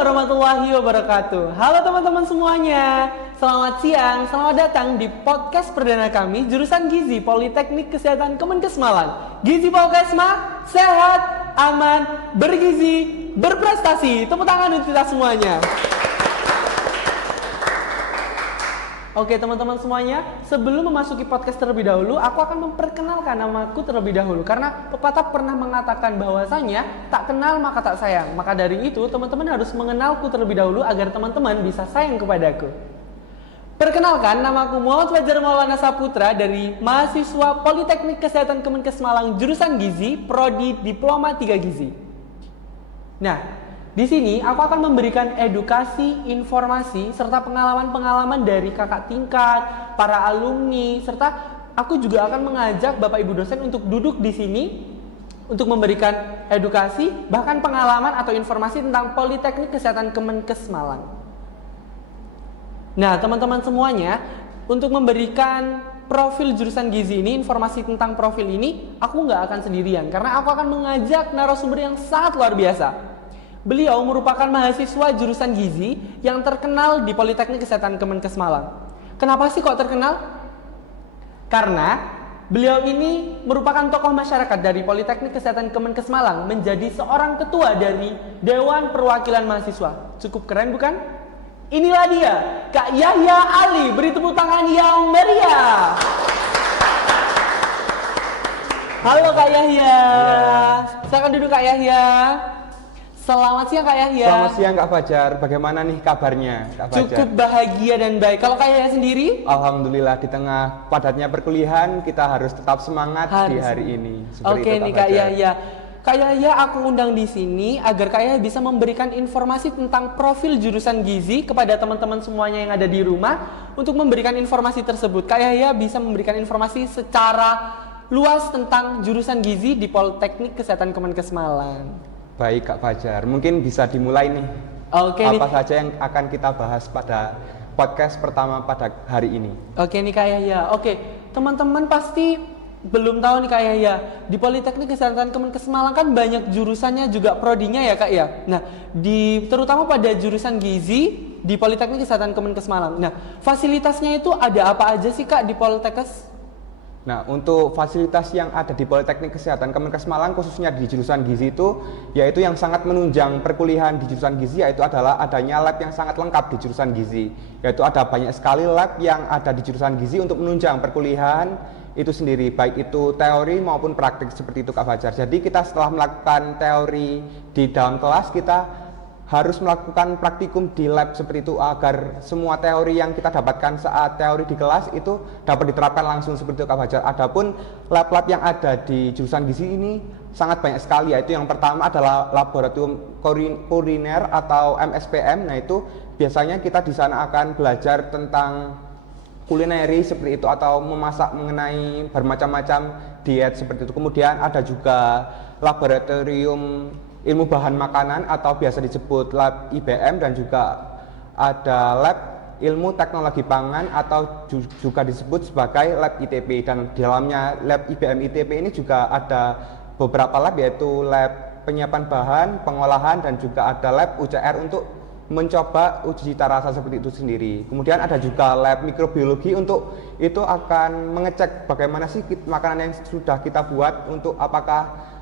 warahmatullahi wabarakatuh. Halo teman-teman semuanya. Selamat siang, selamat datang di podcast perdana kami jurusan Gizi Politeknik Kesehatan Kemenkes Malang. Gizi Polkesma, sehat, aman, bergizi, berprestasi. Tepuk tangan untuk kita semuanya. Oke teman-teman semuanya, sebelum memasuki podcast terlebih dahulu, aku akan memperkenalkan namaku terlebih dahulu. Karena pepatah pernah mengatakan bahwasanya tak kenal maka tak sayang. Maka dari itu teman-teman harus mengenalku terlebih dahulu agar teman-teman bisa sayang kepadaku. Perkenalkan, namaku Muhammad Fajar Maulana Saputra dari mahasiswa Politeknik Kesehatan Kemenkes Malang jurusan Gizi, Prodi Diploma 3 Gizi. Nah, di sini aku akan memberikan edukasi, informasi, serta pengalaman-pengalaman dari kakak tingkat, para alumni, serta aku juga akan mengajak Bapak Ibu dosen untuk duduk di sini untuk memberikan edukasi, bahkan pengalaman atau informasi tentang Politeknik Kesehatan Kemenkes Malang. Nah, teman-teman semuanya, untuk memberikan profil jurusan gizi ini, informasi tentang profil ini, aku nggak akan sendirian, karena aku akan mengajak narasumber yang sangat luar biasa. Beliau merupakan mahasiswa jurusan gizi yang terkenal di Politeknik Kesehatan Kemenkes Malang. Kenapa sih kok terkenal? Karena beliau ini merupakan tokoh masyarakat dari Politeknik Kesehatan Kemenkes Malang, menjadi seorang ketua dari Dewan Perwakilan Mahasiswa. Cukup keren bukan? Inilah dia, Kak Yahya Ali. Beri tepuk tangan yang meriah. Halo Kak Yahya. Silakan duduk Kak Yahya. Selamat siang Kak Yahya. Selamat siang Kak Fajar, bagaimana nih kabarnya Kak Fajar? Cukup bahagia dan baik. Kalau Kak Yahya sendiri? Alhamdulillah, di tengah padatnya perkuliahan kita harus tetap semangat di hari ini. Oke nih Kak Yahya. Kak Yahya aku undang di sini agar Kak Yahya bisa memberikan informasi tentang profil jurusan gizi kepada teman-teman semuanya yang ada di rumah. Untuk memberikan informasi tersebut, Kak Yahya bisa memberikan informasi secara luas tentang jurusan gizi di Politeknik Kesehatan Kemenkes Malang. Baik Kak Fajar, mungkin bisa dimulai nih. Oke apa nih. saja yang akan kita bahas pada podcast pertama pada hari ini? Oke nih Kak Yahya. Oke, teman-teman pasti belum tahu nih Kak Yahya. Di Politeknik Kesehatan Kemenkes Malang kan banyak jurusannya juga prodinya ya Kak ya. Nah, terutama pada jurusan gizi di Politeknik Kesehatan Kemenkes Malang. Nah, fasilitasnya itu ada apa aja sih Kak di Poltekkes? Nah, untuk fasilitas yang ada di Politeknik Kesehatan Kemenkes Malang khususnya di jurusan gizi itu, yaitu yang sangat menunjang perkuliahan di jurusan gizi, yaitu adalah adanya lab yang sangat lengkap di jurusan gizi. Yaitu ada banyak sekali lab yang ada di jurusan gizi untuk menunjang perkuliahan itu sendiri, baik itu teori maupun praktik seperti itu Kak Fajar. Jadi kita setelah melakukan teori di dalam kelas, kita harus melakukan praktikum di lab seperti itu agar semua teori yang kita dapatkan saat teori di kelas itu dapat diterapkan langsung seperti itu Kak Fajar. Adapun lab-lab yang ada di jurusan gizi ini sangat banyak sekali, yaitu yang pertama adalah laboratorium kuliner atau MSPM. Nah, itu biasanya kita di sana akan belajar tentang kulineri seperti itu atau memasak mengenai bermacam-macam diet seperti itu. Kemudian ada juga laboratorium ilmu bahan makanan atau biasa disebut lab IBM, dan juga ada lab ilmu teknologi pangan atau juga disebut sebagai lab ITP. Dan di dalamnya lab IBM ITP ini juga ada beberapa lab, yaitu lab penyiapan bahan, pengolahan, dan juga ada lab UCR untuk mencoba uji cita rasa seperti itu sendiri. Kemudian ada juga lab mikrobiologi, untuk itu akan mengecek bagaimana sih makanan yang sudah kita buat, untuk apakah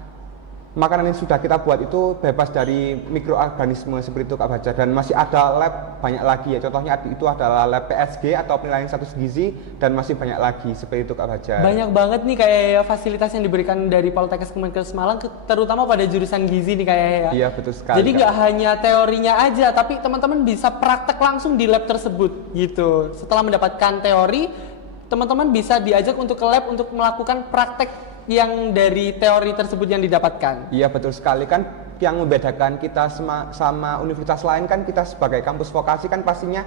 makanan yang sudah kita buat itu bebas dari mikroorganisme seperti itu Kak Fajar. Dan masih ada lab banyak lagi ya, contohnya itu adalah lab PSG atau penilaian status gizi, dan masih banyak lagi seperti itu Kak Fajar. Banyak banget nih kayak fasilitas yang diberikan dari Politeknik Kemenkes Malang, terutama pada jurusan gizi nih kayak ya. Iya betul sekali. Jadi nggak hanya teorinya aja, tapi teman-teman bisa praktek langsung di lab tersebut gitu. Setelah mendapatkan teori, teman-teman bisa diajak untuk ke lab untuk melakukan praktek yang dari teori tersebut yang didapatkan. Iya betul sekali, kan yang membedakan kita sama universitas lain kan kita sebagai kampus vokasi kan pastinya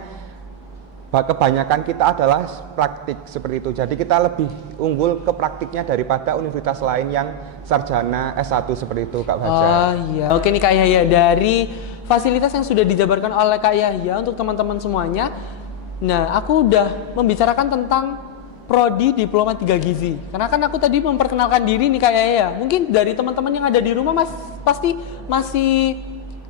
kebanyakan kita adalah praktik seperti itu. Jadi kita lebih unggul ke praktiknya daripada universitas lain yang sarjana S1 seperti itu Kak Fajar. Oh iya. Oke nih Kak Yahya, dari fasilitas yang sudah dijabarkan oleh Kak Yahya untuk teman-teman semuanya. Nah, aku udah membicarakan tentang Prodi Diploma 3 Gizi. Karena kan aku tadi memperkenalkan diri nih Kak Yahya. Mungkin dari teman-teman yang ada di rumah pasti masih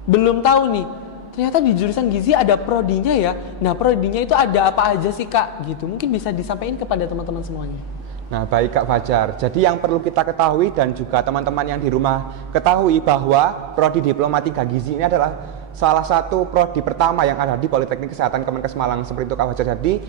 belum tahu nih ternyata di jurusan gizi ada prodinya ya. Nah, prodinya itu ada apa aja sih Kak? Gitu. Mungkin bisa disampaikan kepada teman-teman semuanya. Nah, baik Kak Fajar. Jadi yang perlu kita ketahui dan juga teman-teman yang di rumah ketahui bahwa Prodi Diplomatika Gizi ini adalah salah satu prodi pertama yang ada di Politeknik Kesehatan Kemenkes Malang, seperti itu Kak Fajar. Jadi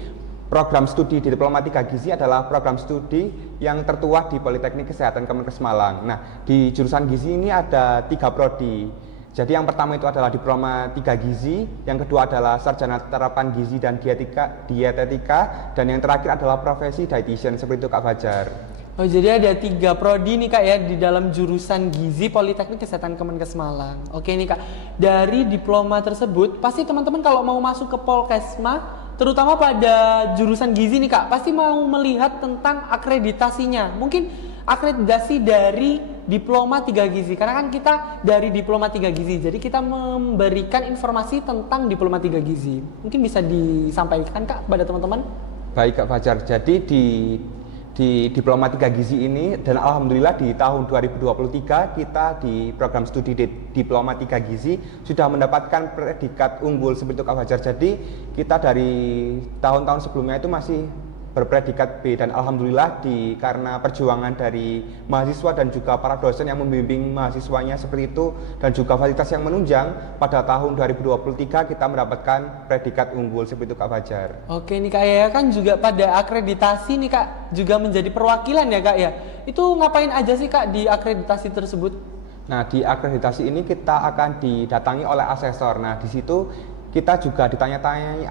program studi di Diplomatika Gizi adalah program studi yang tertua di Politeknik Kesehatan Kemenkes Malang. Nah, di jurusan gizi ini ada 3 prodi. Jadi yang pertama itu adalah Diploma 3 Gizi, yang kedua adalah Sarjana Terapan Gizi dan Dietetika, dan yang terakhir adalah profesi dietitian, seperti itu Kak Fajar. Oh, jadi ada 3 prodi nih Kak ya di dalam jurusan gizi Politeknik Kesehatan Kemenkes Malang. Oke nih Kak, dari diploma tersebut pasti teman-teman kalau mau masuk ke Polkesma, terutama pada jurusan gizi nih Kak, pasti mau melihat tentang akreditasinya. Mungkin akreditasi dari Diploma 3 Gizi, karena kan kita dari Diploma 3 Gizi, jadi kita memberikan informasi tentang Diploma 3 Gizi. Mungkin bisa disampaikan Kak kepada teman-teman? Baik Kak Fajar, jadi di Diploma 3 Gizi ini, dan alhamdulillah di tahun 2023 kita di program studi Diploma 3 Gizi sudah mendapatkan predikat unggul, seperti itu Kak Fajar. Jadi kita dari tahun-tahun sebelumnya itu masih berpredikat B, dan alhamdulillah karena perjuangan dari mahasiswa dan juga para dosen yang membimbing mahasiswanya seperti itu, dan juga fasilitas yang menunjang, pada tahun 2023 kita mendapatkan predikat unggul, seperti itu Kak Fajar. Oke nih Kak ya, kan juga pada akreditasi nih Kak juga menjadi perwakilan ya Kak ya. Itu ngapain aja sih Kak di akreditasi tersebut? Nah, di akreditasi ini kita akan didatangi oleh asesor. Nah, di situ kita juga ditanya-tanyai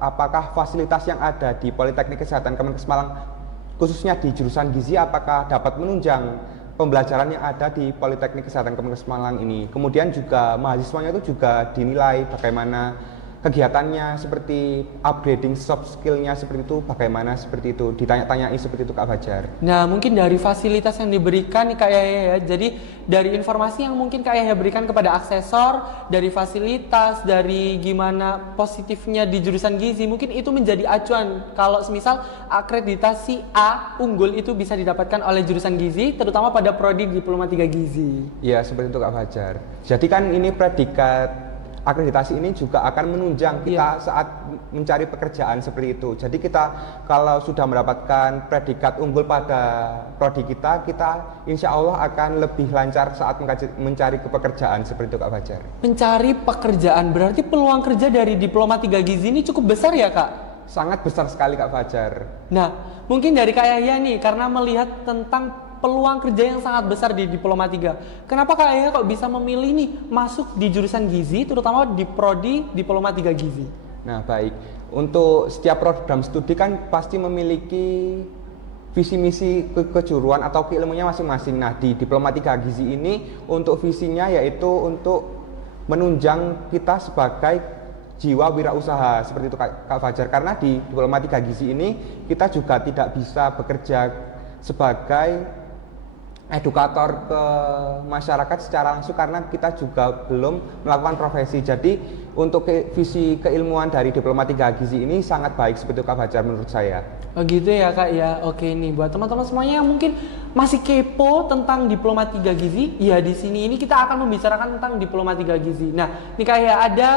apakah fasilitas yang ada di Politeknik Kesehatan Kemenkes Malang, khususnya di jurusan gizi, apakah dapat menunjang pembelajaran yang ada di Politeknik Kesehatan Kemenkes Malang ini. Kemudian juga mahasiswanya itu juga dinilai bagaimana kegiatannya, seperti upgrading soft skill-nya seperti itu, bagaimana seperti itu, ditanya-tanyai seperti itu Kak Fajar. Nah, mungkin dari fasilitas yang diberikan nih Kak Yahya ya, jadi dari informasi yang mungkin Kak Yahya berikan kepada aksesor, dari fasilitas, dari gimana positifnya di jurusan gizi, mungkin itu menjadi acuan kalau semisal akreditasi A unggul itu bisa didapatkan oleh jurusan gizi, terutama pada prodi Diploma 3 Gizi. Iya, seperti itu Kak Fajar. Jadi kan ini predikat akreditasi ini juga akan menunjang kita saat mencari pekerjaan, seperti itu. Jadi kita kalau sudah mendapatkan predikat unggul pada prodi kita insya Allah akan lebih lancar saat mencari pekerjaan, seperti itu Kak Fajar. Mencari pekerjaan, berarti peluang kerja dari Diploma 3 Gizi ini cukup besar ya Kak? Sangat besar sekali Kak Fajar. Nah, mungkin dari Kak Yahya nih, karena melihat tentang peluang kerja yang sangat besar di Diploma 3. Kenapa Kak Yahya kok bisa memilih nih masuk di jurusan gizi, terutama di prodi Diploma 3 Gizi? Nah, baik. Untuk setiap program studi kan pasti memiliki visi misi kejuruan atau keilmuannya masing-masing. Nah, di Diploma 3 Gizi ini untuk visinya yaitu untuk menunjang kita sebagai jiwa wirausaha, seperti itu Kak Fajar. Karena di Diploma 3 Gizi ini kita juga tidak bisa bekerja sebagai edukator ke masyarakat secara langsung, karena kita juga belum melakukan profesi. Jadi untuk visi keilmuan dari Diploma 3 Gizi ini sangat baik, seperti itu Kak Fajar menurut saya. Oh gitu ya Kak ya. Oke nih buat teman-teman semuanya yang mungkin masih kepo tentang Diploma 3 Gizi, ya di sini ini kita akan membicarakan tentang Diploma 3 Gizi. Nah, nih Kak ya, ada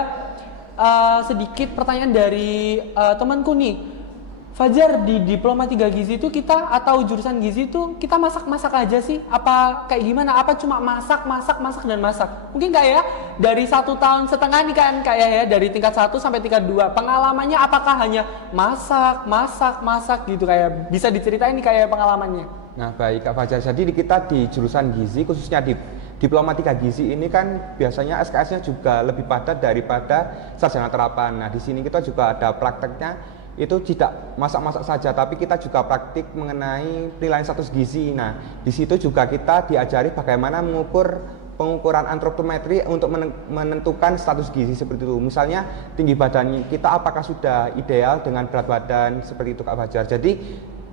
sedikit pertanyaan dari temanku nih. Fajar, di Diploma 3 Gizi itu kita atau jurusan gizi itu kita masak-masak aja sih? Apa kayak gimana? Apa cuma masak dan masak? Mungkin Kak ya, dari 1 tahun setengah nih kan Kak ya, dari tingkat 1 sampai tingkat 2, pengalamannya apakah hanya masak gitu, kayak bisa diceritain nih kayak pengalamannya? Nah, baik Kak Fajar, jadi kita di jurusan gizi, khususnya di Diploma 3 Gizi ini kan biasanya SKS-nya juga lebih padat daripada sarjana terapan. Nah, di sini kita juga ada prakteknya, itu tidak masak-masak saja, tapi kita juga praktik mengenai penilaian status gizi. Nah, di situ juga kita diajari bagaimana pengukuran antropometri untuk menentukan status gizi, seperti itu. Misalnya tinggi badan kita apakah sudah ideal dengan berat badan, seperti itu Kak Fajar. Jadi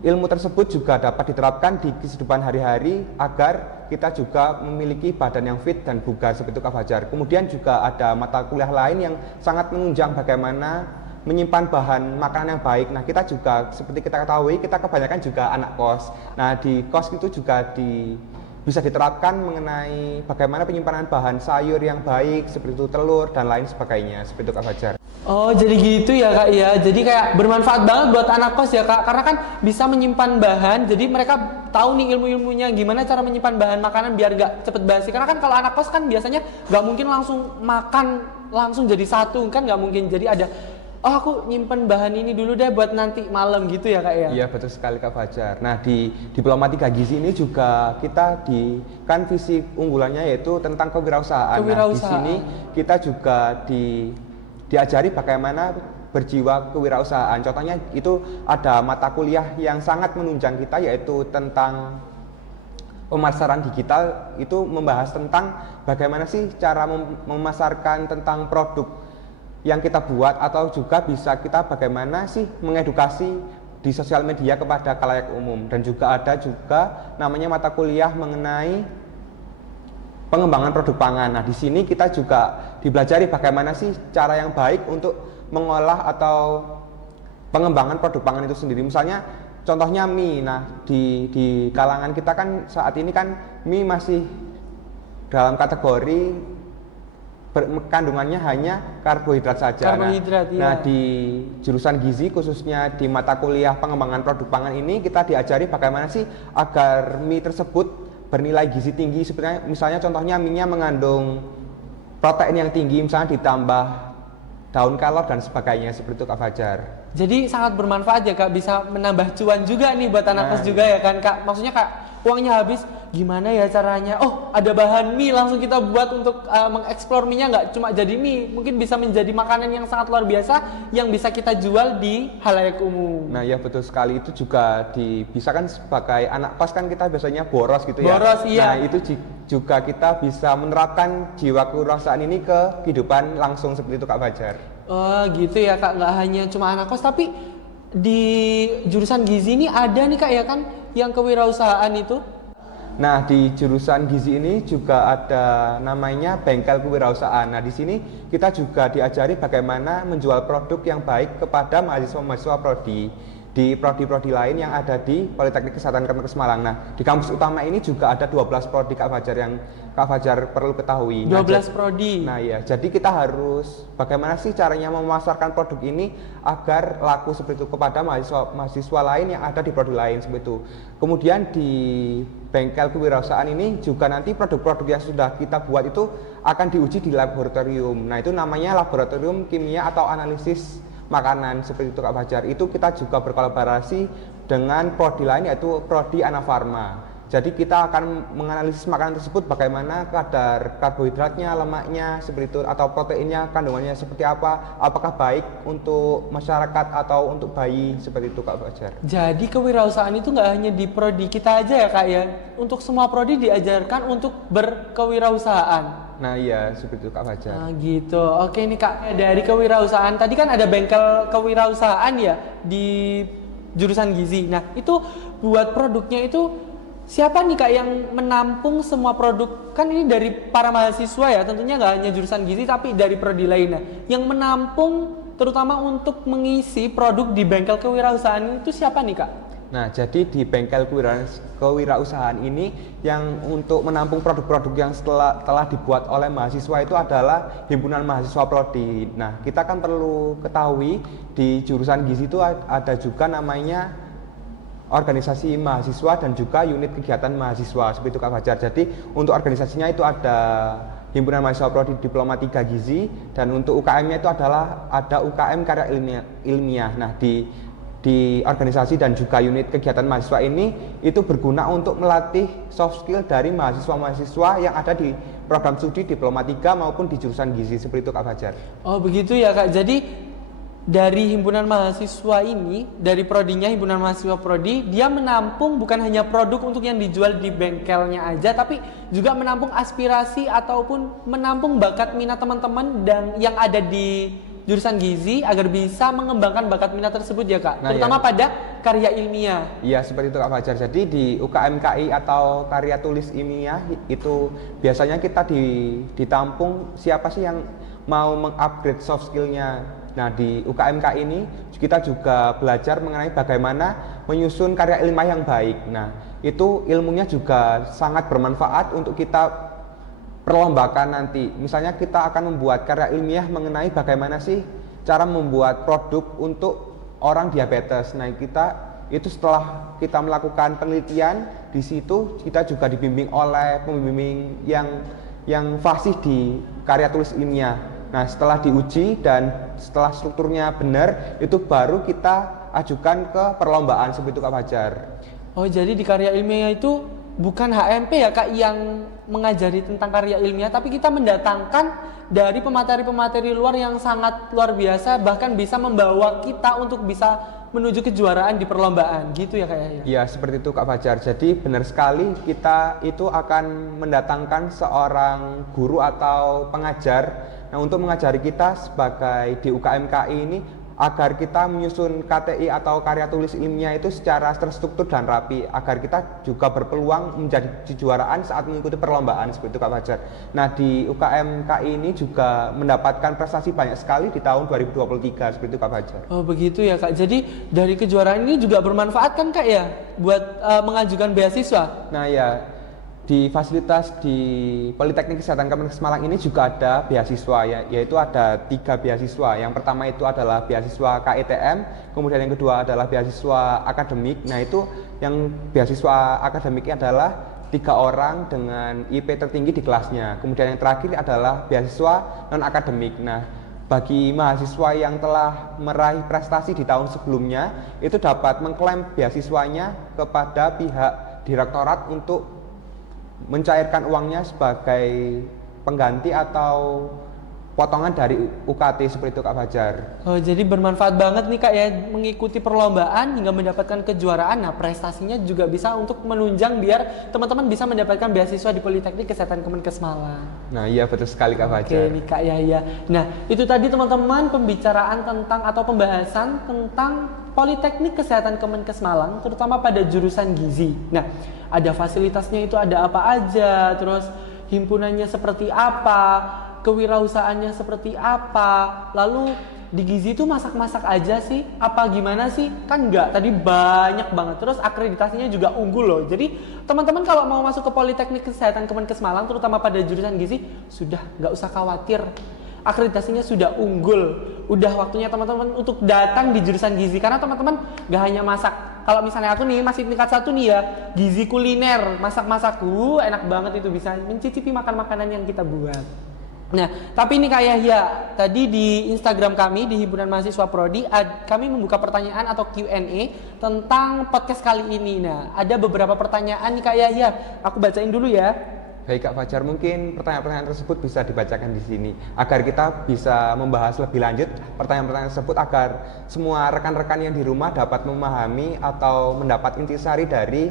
ilmu tersebut juga dapat diterapkan di kehidupan hari-hari agar kita juga memiliki badan yang fit dan bugar, seperti itu Kak Fajar. Kemudian juga ada mata kuliah lain yang sangat menunjang bagaimana menyimpan bahan makanan yang baik. Nah, kita juga seperti kita ketahui, kita kebanyakan juga anak kos. Nah, di kos itu juga bisa diterapkan mengenai bagaimana penyimpanan bahan sayur yang baik seperti itu telur dan lain sebagainya seperti itu Kak Fajar. Oh, jadi gitu ya Kak ya. Jadi kayak bermanfaat banget buat anak kos ya Kak. Karena kan bisa menyimpan bahan. Jadi mereka tahu nih ilmu-ilmunya gimana cara menyimpan bahan makanan biar gak cepet basi. Karena kan kalau anak kos kan biasanya gak mungkin langsung makan langsung jadi satu kan, gak mungkin. Jadi ada oh aku nyimpen bahan ini dulu deh buat nanti malam gitu ya Kak ya. Iya betul sekali Kak Fajar. Nah di Diplomatika Gizi ini juga kita kan visi unggulannya yaitu tentang kewirausahaan. Nah di sini kita juga diajari bagaimana berjiwa kewirausahaan. Contohnya itu ada mata kuliah yang sangat menunjang kita yaitu tentang pemasaran digital. Itu membahas tentang bagaimana sih cara memasarkan tentang produk yang kita buat, atau juga bisa kita bagaimana sih mengedukasi di sosial media kepada khalayak umum. Dan juga ada juga namanya mata kuliah mengenai pengembangan produk pangan. Nah, di sini kita juga dipelajari bagaimana sih cara yang baik untuk mengolah atau pengembangan produk pangan itu sendiri. Misalnya contohnya mie. Nah, di kalangan kita kan saat ini kan mie masih dalam kategori kandungannya hanya karbohidrat saja. Karbohidrat, nah, di jurusan gizi khususnya di mata kuliah pengembangan produk pangan ini kita diajari bagaimana sih agar mie tersebut bernilai gizi tinggi, sebenarnya misalnya contohnya mie-nya mengandung protein yang tinggi, misalnya ditambah daun kelor dan sebagainya seperti itu Kak Fajar. Jadi sangat bermanfaat ya Kak, bisa menambah cuan juga nih buat anak kos juga ya kan Kak. Maksudnya Kak, uangnya habis, gimana ya caranya? Oh, ada bahan mie langsung kita buat untuk mengeksplor mie-nya, nggak cuma jadi mie, mungkin bisa menjadi makanan yang sangat luar biasa yang bisa kita jual di khalayak umum. Nah ya betul sekali, itu juga bisa kan sebagai anak kos kan kita biasanya boros gitu ya. Boros, iya. Nah itu juga kita bisa menerapkan jiwa kewirausahaan ini ke kehidupan langsung seperti itu Kak Fajar. Oh gitu ya Kak, nggak hanya cuma anak kos, tapi di jurusan gizi ini ada nih Kak ya kan yang kewirausahaan itu. Nah, di jurusan gizi ini juga ada namanya bengkel kewirausahaan. Nah, di sini kita juga diajari bagaimana menjual produk yang baik kepada mahasiswa-mahasiswa prodi di prodi-prodi lain yang ada di Politeknik Kesehatan Kemenkes Malang. Nah, di kampus utama ini juga ada 12 prodi Kak Fajar yang Kak Fajar perlu ketahui. 12 prodi. Nah, ya, jadi kita harus bagaimana sih caranya memasarkan produk ini agar laku seperti itu kepada mahasiswa lain yang ada di prodi lain seperti itu. Kemudian di bengkel kewirausahaan ini juga nanti produk-produk yang sudah kita buat itu akan diuji di laboratorium. Nah, itu namanya laboratorium kimia atau analisis makanan seperti itu Kak Fajar. Itu kita juga berkolaborasi dengan prodi lain yaitu prodi Anafarma. Jadi kita akan menganalisis makanan tersebut bagaimana kadar karbohidratnya, lemaknya seperti itu, atau proteinnya, kandungannya seperti apa, apakah baik untuk masyarakat atau untuk bayi seperti itu Kak Fajar. Jadi kewirausahaan itu nggak hanya di prodi kita aja ya Kak ya, untuk semua prodi diajarkan untuk berkewirausahaan. Nah iya seperti itu Kak Fajar. Nah gitu, oke nih Kak, dari kewirausahaan tadi kan ada bengkel kewirausahaan ya di jurusan gizi. Nah itu buat produknya itu siapa nih Kak yang menampung semua produk? Kan ini dari para mahasiswa ya, tentunya nggak hanya jurusan gizi tapi dari prodi lainnya. Yang menampung terutama untuk mengisi produk di bengkel kewirausahaan itu siapa nih Kak? Nah, jadi di bengkel kewirausahaan ini yang untuk menampung produk-produk yang telah dibuat oleh mahasiswa itu adalah himpunan mahasiswa prodi. Nah, kita kan perlu ketahui di jurusan gizi itu ada juga namanya organisasi mahasiswa dan juga unit kegiatan mahasiswa seperti itu Kak Fajar. Jadi untuk organisasinya itu ada himpunan mahasiswa prodi Diplomatika Gizi, dan untuk UKM-nya itu ada UKM karya ilmiah. Nah, di organisasi dan juga unit kegiatan mahasiswa ini itu berguna untuk melatih soft skill dari mahasiswa-mahasiswa yang ada di program studi Diplomatika maupun di jurusan gizi seperti itu Kak Fajar. Oh begitu ya Kak, jadi dari himpunan mahasiswa ini, dari prodinya himpunan mahasiswa prodi, dia menampung bukan hanya produk untuk yang dijual di bengkelnya aja, tapi juga menampung aspirasi ataupun menampung bakat minat teman-teman dan yang ada di jurusan gizi agar bisa mengembangkan bakat minat tersebut ya Kak, nah, terutama ya. pada karya ilmiah. Iya seperti itu Kak Fajar. Jadi di UKMKI atau karya tulis ilmiah itu biasanya kita ditampung siapa sih yang mau mengupgrade soft skillnya Nah, di UKMK ini kita juga belajar mengenai bagaimana menyusun karya ilmiah yang baik. Nah, itu ilmunya juga sangat bermanfaat untuk kita perlombakan nanti. Misalnya kita akan membuat karya ilmiah mengenai bagaimana sih cara membuat produk untuk orang diabetes. Nah, itu setelah kita melakukan penelitian di situ kita juga dibimbing oleh pembimbing yang fasih di karya tulis ilmiah. Nah, setelah diuji dan setelah strukturnya benar, itu baru kita ajukan ke perlombaan seperti itu Kak Fajar. Oh, jadi di karya ilmiah itu bukan HMP ya Kak yang mengajari tentang karya ilmiah, tapi kita mendatangkan dari pemateri-pemateri luar yang sangat luar biasa, bahkan bisa membawa kita untuk bisa menuju kejuaraan di perlombaan, gitu ya Kak ya? Iya, seperti itu Kak Fajar. Jadi benar sekali kita itu akan mendatangkan seorang guru atau pengajar. Nah, untuk mengajari kita sebagai di UKMKI ini agar kita menyusun KTI atau karya tulis ilmiah itu secara terstruktur dan rapi, agar kita juga berpeluang menjadi kejuaraan saat mengikuti perlombaan seperti itu Kak Fajar. Nah, di UKMKI ini juga mendapatkan prestasi banyak sekali di tahun 2023 seperti itu Kak Fajar. Oh begitu ya Kak, jadi dari kejuaraan ini juga bermanfaat kan Kak ya buat mengajukan beasiswa? Nah ya, di fasilitas di Politeknik Kesehatan Kemenkes Malang ini juga ada beasiswa ya, yaitu ada 3 beasiswa. Yang pertama itu adalah beasiswa KITM, kemudian yang kedua adalah beasiswa akademik. Nah, itu yang beasiswa akademiknya adalah 3 orang dengan IP tertinggi di kelasnya. Kemudian yang terakhir adalah beasiswa non akademik. Nah, bagi mahasiswa yang telah meraih prestasi di tahun sebelumnya itu dapat mengklaim beasiswanya kepada pihak direktorat untuk mencairkan uangnya sebagai pengganti atau potongan dari UKT seperti itu Kak Fajar. Oh, jadi bermanfaat banget nih Kak ya mengikuti perlombaan hingga mendapatkan kejuaraan. Nah, prestasinya juga bisa untuk menunjang biar teman-teman bisa mendapatkan beasiswa di Politeknik Kesehatan Kemenkes Malang. Nah, iya betul sekali Kak Fajar. Oke nih Kak ya. Nah, itu tadi teman-teman pembicaraan tentang atau pembahasan tentang Politeknik Kesehatan Kemenkes Malang, terutama pada jurusan gizi. Nah, ada fasilitasnya itu ada apa aja, terus himpunannya seperti apa, kewirausahaannya seperti apa, lalu di gizi itu masak-masak aja sih, apa gimana sih? Kan enggak, tadi banyak banget, terus akreditasinya juga unggul loh. Jadi teman-teman kalau mau masuk ke Politeknik Kesehatan Kemenkes Malang, terutama pada jurusan gizi, sudah nggak usah khawatir, akreditasinya sudah unggul. Udah waktunya teman-teman untuk datang di jurusan gizi, karena teman-teman gak hanya masak. Kalau misalnya aku nih masih tingkat 1 nih ya, gizi kuliner, masak-masak, enak banget itu, bisa mencicipi makan-makanan yang kita buat. Nah, tapi ini kayak ya, tadi di Instagram kami di Himpunan Mahasiswa Prodi, kami membuka pertanyaan atau Q&A tentang podcast kali ini. Nah, ada beberapa pertanyaan nih kayak ya, aku bacain dulu ya. Baik Kak Fajar, mungkin pertanyaan-pertanyaan tersebut bisa dibacakan di sini agar kita bisa membahas lebih lanjut pertanyaan-pertanyaan tersebut, agar semua rekan-rekan yang di rumah dapat memahami atau mendapat intisari dari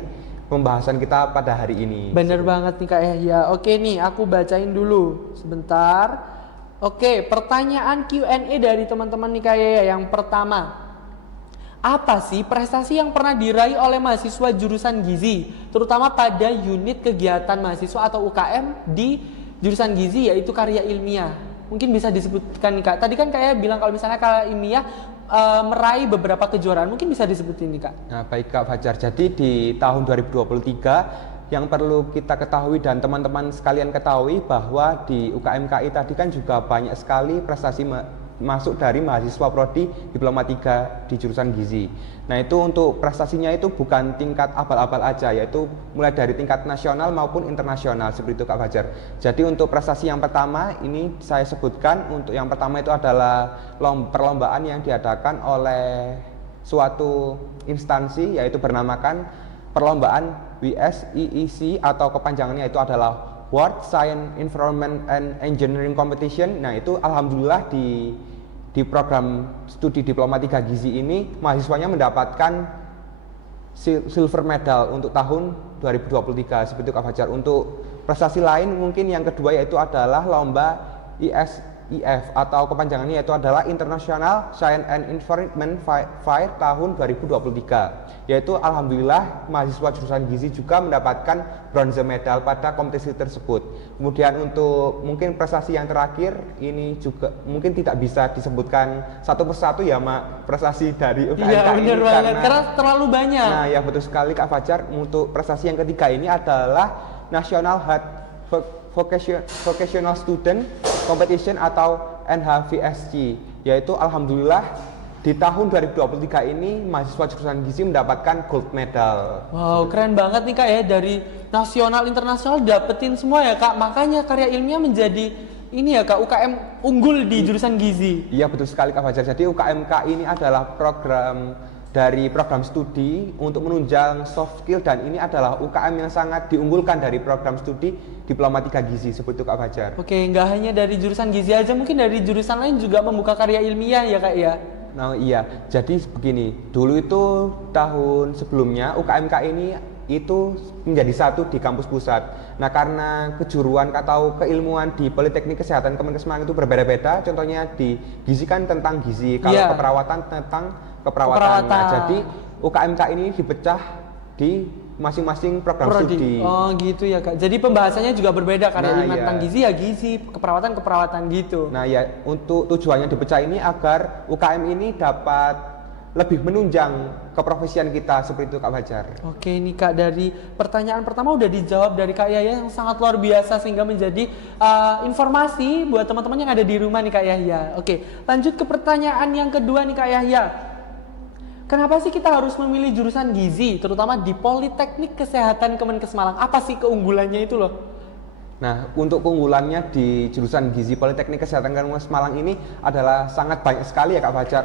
pembahasan kita pada hari ini. Bener banget nih Kak ya. Oke nih, aku bacain dulu sebentar. Oke, pertanyaan Q&A dari teman-teman nih Kak ya. Yang pertama, apa sih prestasi yang pernah diraih oleh mahasiswa jurusan gizi, terutama pada unit kegiatan mahasiswa atau UKM di jurusan gizi, yaitu karya ilmiah? Mungkin bisa disebutkan nih Kak. Tadi kan kayak bilang kalau misalnya karya ilmiah meraih beberapa kejuaraan, mungkin bisa disebutin nih Kak. Nah, baik Kak Fajar. Jadi di tahun 2023 yang perlu kita ketahui dan teman-teman sekalian ketahui bahwa di UKMKI tadi kan juga banyak sekali prestasi masuk dari mahasiswa prodi Diploma 3 di jurusan gizi. Nah, itu untuk prestasinya itu bukan tingkat abal-abal aja, yaitu mulai dari tingkat nasional maupun internasional seperti itu Kak Fajar. Jadi untuk prestasi yang pertama ini saya sebutkan, untuk yang pertama itu adalah perlombaan yang diadakan oleh suatu instansi, yaitu bernamakan perlombaan WSEEC atau kepanjangannya itu adalah World Science, Environment and Engineering Competition. Nah, itu alhamdulillah di program studi Diploma 3 Gizi ini mahasiswanya mendapatkan silver medal untuk tahun 2023 seperti itu Kak Fajar. Untuk prestasi lain mungkin yang kedua yaitu adalah lomba IF atau kepanjangannya yaitu adalah International Science and Environment Fair tahun 2023. Yaitu alhamdulillah mahasiswa jurusan gizi juga mendapatkan bronze medal pada kompetisi tersebut. Kemudian untuk mungkin prestasi yang terakhir ini juga mungkin tidak bisa disebutkan satu persatu ya Mak, prestasi dari UKMK Iya ini benar banget, karena terlalu banyak. Nah ya betul sekali Kak Fajar. Untuk prestasi yang ketiga ini adalah National Hard Vocational Student Competition atau NHVSC, yaitu alhamdulillah di tahun 2023 ini mahasiswa jurusan gizi mendapatkan gold medal. Wow, keren banget nih Kak ya, dari nasional internasional dapetin semua ya Kak. Makanya karya ilmiah menjadi ini ya Kak, UKM unggul di jurusan gizi. Iya betul sekali Kak Fajar. Jadi UKMK ini adalah program dari program studi untuk menunjang soft skill, dan ini adalah UKM yang sangat diunggulkan dari program studi Diploma 3 Gizi seperti itu Kak Fajar. Oke, nggak hanya dari jurusan gizi aja, mungkin dari jurusan lain juga membuka karya ilmiah ya Kak ya. Nah iya, jadi begini, dulu itu tahun sebelumnya UKMK ini itu menjadi satu di kampus pusat. Nah karena kejuruan atau keilmuan di Politeknik Kesehatan Kemenkes Malang itu berbeda-beda. Contohnya di gizi kan tentang gizi, kalau Iya. keperawatan tentang keperawatan. Nah, jadi UKMK ini dipecah di masing-masing program Prodi. studi. Oh gitu ya Kak. Jadi pembahasannya juga berbeda, karya Nah, ilmiah iya. tentang gizi ya gizi, keperawatan gitu. Nah ya, untuk tujuannya dipecah ini agar UKM ini dapat lebih menunjang keprofesian kita seperti itu Kak Fajar. Oke nih Kak, dari pertanyaan pertama udah dijawab dari Kak Yahya yang sangat luar biasa, sehingga menjadi informasi buat teman-teman yang ada di rumah nih Kak Yahya. Oke, lanjut ke pertanyaan yang kedua nih Kak Yahya. Kenapa sih kita harus memilih jurusan gizi, terutama di Politeknik Kesehatan Kemenkes Malang? Apa sih keunggulannya itu loh? Nah, untuk keunggulannya di jurusan gizi Politeknik Kesehatan Kemenkes Malang ini adalah sangat banyak sekali ya Kak Fajar.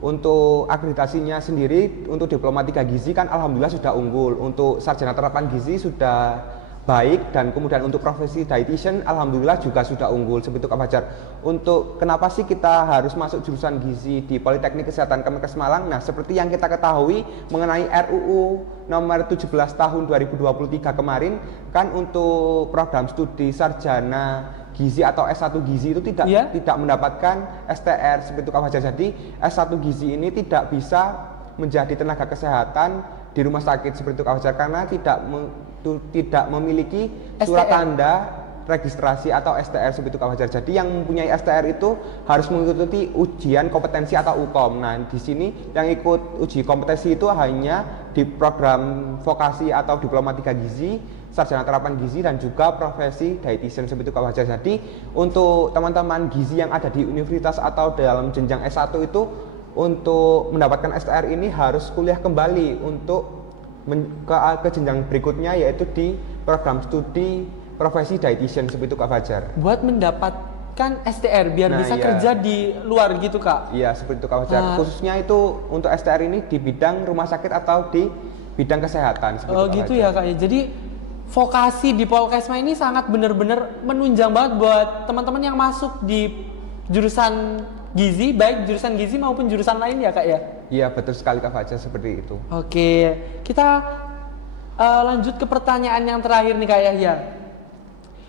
Untuk akreditasinya sendiri, untuk Diploma 3 Gizi kan alhamdulillah sudah unggul. Untuk sarjana terapan gizi sudah baik, dan kemudian untuk profesi dietitian alhamdulillah juga sudah unggul seperti itu Kak Fajar. Untuk kenapa sih kita harus masuk jurusan gizi di Politeknik Kesehatan Kemenkes Malang? Nah, seperti yang kita ketahui mengenai RUU nomor 17 tahun 2023 kemarin, kan untuk program studi sarjana gizi atau S1 gizi itu tidak mendapatkan STR seperti itu Kak Fajar. Jadi S1 gizi ini tidak bisa menjadi tenaga kesehatan di rumah sakit seperti itu Kak Fajar, karena tidak memiliki surat STR. tanda registrasi atau STR seperti itu Kak Fajar. Jadi yang mempunyai STR itu harus mengikuti ujian kompetensi atau UKOM. Nah, di sini yang ikut uji kompetensi itu hanya di program vokasi atau Diploma 3 Gizi, sarjana terapan gizi, dan juga profesi dietitian seperti itu Kak Fajar. Jadi untuk teman-teman gizi yang ada di universitas atau dalam jenjang S1 itu, untuk mendapatkan STR ini harus kuliah kembali untuk ke jenjang berikutnya, yaitu di program studi profesi dietitian seperti itu Kak Fajar. Buat mendapatkan STR biar bisa iya. kerja di luar gitu Kak. Iya seperti itu Kak Fajar. Khususnya itu untuk STR ini di bidang rumah sakit atau di bidang kesehatan seperti Oh itu Kak gitu Fajar. ya Kak ya. Jadi vokasi di Polkesma ini sangat benar-benar menunjang banget buat teman-teman yang masuk di jurusan gizi, baik jurusan gizi maupun jurusan lain ya Kak ya. Iya betul sekali Kak Fajar, seperti itu. Oke, kita lanjut ke pertanyaan yang terakhir nih Kak Yahya.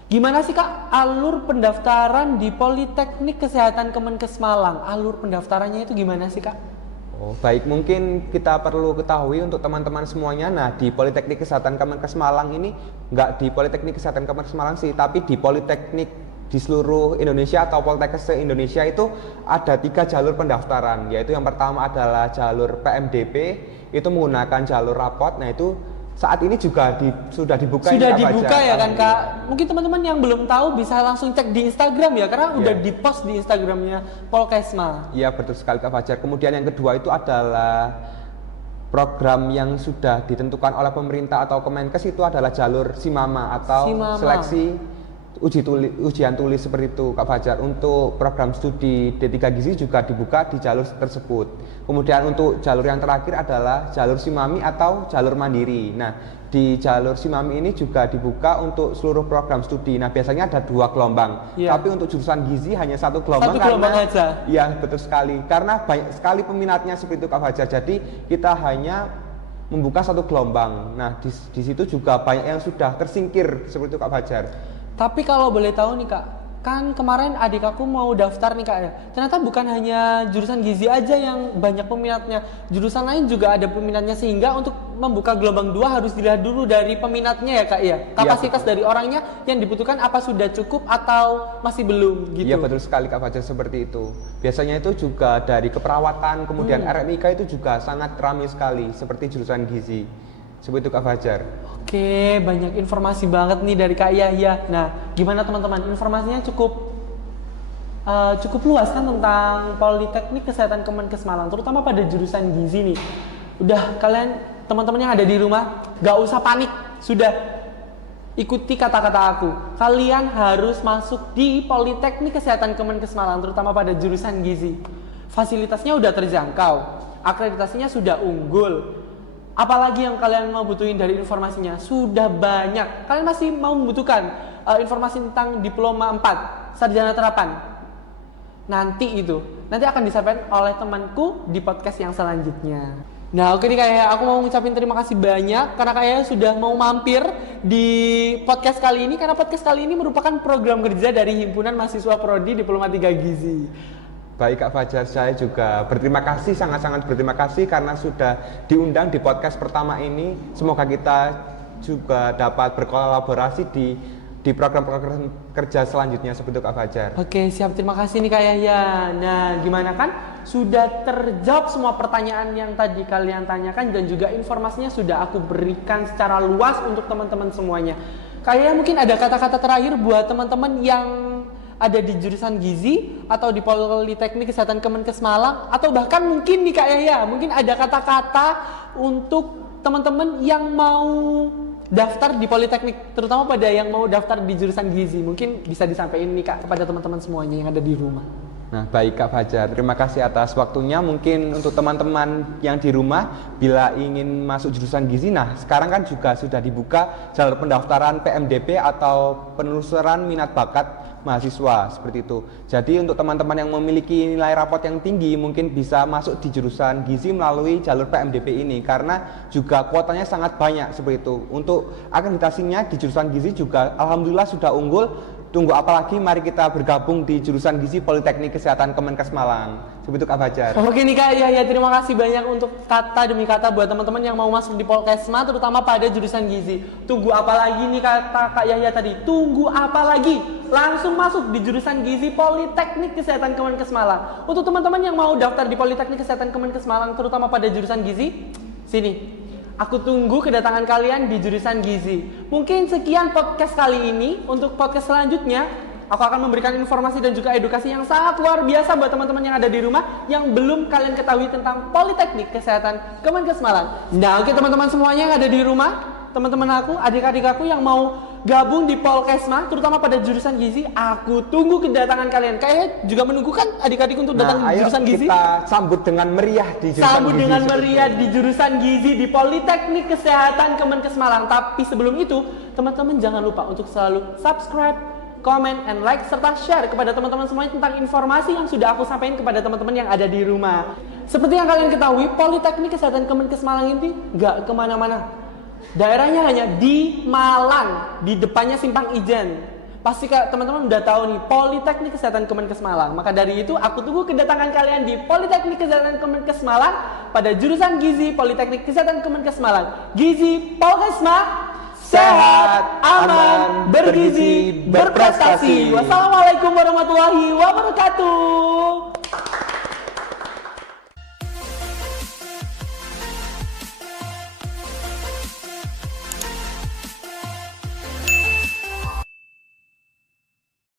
Gimana sih Kak alur pendaftaran di Politeknik Kesehatan Kemenkes Malang? Alur pendaftarannya itu gimana sih Kak? Oh, baik, mungkin kita perlu ketahui untuk teman-teman semuanya. Nah, di Politeknik Kesehatan Kemenkes Malang ini, nggak di Politeknik Kesehatan Kemenkes Malang sih, tapi di Politeknik di seluruh Indonesia atau Poltekkes se-Indonesia itu ada 3 jalur pendaftaran, yaitu yang pertama adalah jalur PMDP, itu menggunakan jalur rapot. Nah, itu saat ini juga sudah dibuka. Sudah dibuka ya kan Kak? Mungkin teman-teman yang belum tahu bisa langsung cek di Instagram ya, karena udah di-post di Instagramnya Polkesma. Iya betul sekali Kak Fajar. Kemudian yang kedua itu adalah program yang sudah ditentukan oleh pemerintah atau Kemenkes, itu adalah jalur Simama atau seleksi ujian tulis seperti itu Kak Fajar. Untuk program studi D3 Gizi juga dibuka di jalur tersebut. Kemudian untuk jalur yang terakhir adalah jalur Simami atau jalur mandiri. Nah, di jalur Simami ini juga dibuka untuk seluruh program studi. Nah, biasanya ada 2 gelombang. Tapi untuk jurusan gizi hanya 1 gelombang. Satu gelombang aja. Iya, betul sekali. Karena banyak sekali peminatnya seperti itu Kak Fajar. Jadi kita hanya membuka 1 gelombang. Nah, di situ juga banyak yang sudah tersingkir seperti itu Kak Fajar. Tapi kalau boleh tahu nih Kak, kan kemarin adik aku mau daftar nih Kak ya. Ternyata bukan hanya jurusan gizi aja yang banyak peminatnya. Jurusan lain juga ada peminatnya, sehingga untuk membuka gelombang 2 harus dilihat dulu dari peminatnya ya Kak ya. Kapasitas dari orangnya yang dibutuhkan apa sudah cukup atau masih belum gitu. Iya betul sekali Kak Fajar, seperti itu. Biasanya itu juga dari keperawatan, kemudian RMIK itu juga sangat ramai sekali seperti jurusan gizi. Seperti itu Kak Fajar. Oke, banyak informasi banget nih dari Kak Yahya. Nah, gimana teman-teman? Informasinya cukup luas kan tentang Politeknik Kesehatan Kemenkes Malang, terutama pada jurusan gizi nih. Udah, kalian teman-teman yang ada di rumah, gak usah panik. Sudah, ikuti kata-kata aku. Kalian harus masuk di Politeknik Kesehatan Kemenkes Malang, terutama pada jurusan gizi. Fasilitasnya udah terjangkau, akreditasinya sudah unggul. Apalagi yang kalian mau butuhin dari informasinya? Sudah banyak. Kalian masih mau membutuhkan informasi tentang diploma 4 sarjana terapan? Nanti akan disampaikan oleh temanku di podcast yang selanjutnya. Nah, oke nih Kak Yahya, aku mau ngucapin terima kasih banyak karena Kak Yahya sudah mau mampir di podcast kali ini, karena podcast kali ini merupakan program kerja dari Himpunan Mahasiswa Prodi Diploma 3 Gizi. Baik Kak Fajar, saya juga berterima kasih, sangat-sangat berterima kasih karena sudah diundang di podcast pertama ini. Semoga kita juga dapat berkolaborasi di program-program kerja selanjutnya seperti itu Kak Fajar. Oke, siap. Terima kasih nih Kak Yahya. Nah, gimana kan? Sudah terjawab semua pertanyaan yang tadi kalian tanyakan dan juga informasinya sudah aku berikan secara luas untuk teman-teman semuanya. Kak Yahya, mungkin ada kata-kata terakhir buat teman-teman yang ada di jurusan gizi atau di Politeknik Kesehatan Kemenkes Malang, atau bahkan mungkin nih Kak Yahya, mungkin ada kata-kata untuk teman-teman yang mau daftar di Politeknik, terutama pada yang mau daftar di jurusan gizi. Mungkin bisa disampaikan nih Kak kepada teman-teman semuanya yang ada di rumah. Nah, baik Kak Fajar, terima kasih atas waktunya. Mungkin untuk teman-teman yang di rumah, bila ingin masuk jurusan gizi, nah sekarang kan juga sudah dibuka jalur pendaftaran PMDP atau penelusuran minat bakat mahasiswa, seperti itu. Jadi untuk teman-teman yang memiliki nilai rapot yang tinggi, mungkin bisa masuk di jurusan gizi melalui jalur PMDP ini, karena juga kuotanya sangat banyak, seperti itu. Untuk akreditasinya di jurusan gizi juga alhamdulillah sudah unggul. Tunggu apalagi, mari kita bergabung di jurusan gizi Politeknik Kesehatan Kemenkes Malang. Seperti itu Kak Fajar. Oke nih Kak Yahya, terima kasih banyak untuk kata demi kata buat teman-teman yang mau masuk di Polkesma, terutama pada jurusan gizi. Tunggu apa lagi nih kata Kak Yahya tadi? Tunggu apa lagi? Langsung masuk di jurusan gizi Politeknik Kesehatan Kemenkes Malang. Untuk teman-teman yang mau daftar di Politeknik Kesehatan Kemenkes Malang, terutama pada jurusan gizi, sini. Aku tunggu kedatangan kalian di jurusan gizi. Mungkin sekian podcast kali ini. Untuk podcast selanjutnya, aku akan memberikan informasi dan juga edukasi yang sangat luar biasa buat teman-teman yang ada di rumah yang belum kalian ketahui tentang Politeknik Kesehatan Kemenkes Malang. Nah, oke teman-teman semuanya yang ada di rumah, teman-teman aku, adik-adik aku yang mau gabung di Polkesma, terutama pada jurusan gizi, aku tunggu kedatangan kalian. Kayaknya juga menunggu kan adik-adik untuk datang di jurusan gizi? Kita sambut dengan meriah di jurusan Sambut gizi. dengan meriah di jurusan gizi di Politeknik Kesehatan Kemenkes Malang. Tapi sebelum itu, teman-teman jangan lupa untuk selalu subscribe, comment, and like, serta share kepada teman-teman semuanya tentang informasi yang sudah aku sampaikan kepada teman-teman yang ada di rumah. Seperti yang kalian ketahui, Politeknik Kesehatan Kemenkes Malang ini nggak kemana-mana. Daerahnya hanya di Malang, di depannya Simpang Ijen. Pasti teman-teman udah tahu nih, Politeknik Kesehatan Kemenkes Malang. Maka dari itu, aku tunggu kedatangan kalian di Politeknik Kesehatan Kemenkes Malang pada jurusan gizi Politeknik Kesehatan Kemenkes Malang. Gizi Polkesma, sehat, aman, bergizi, berprestasi. Wassalamualaikum warahmatullahi wabarakatuh.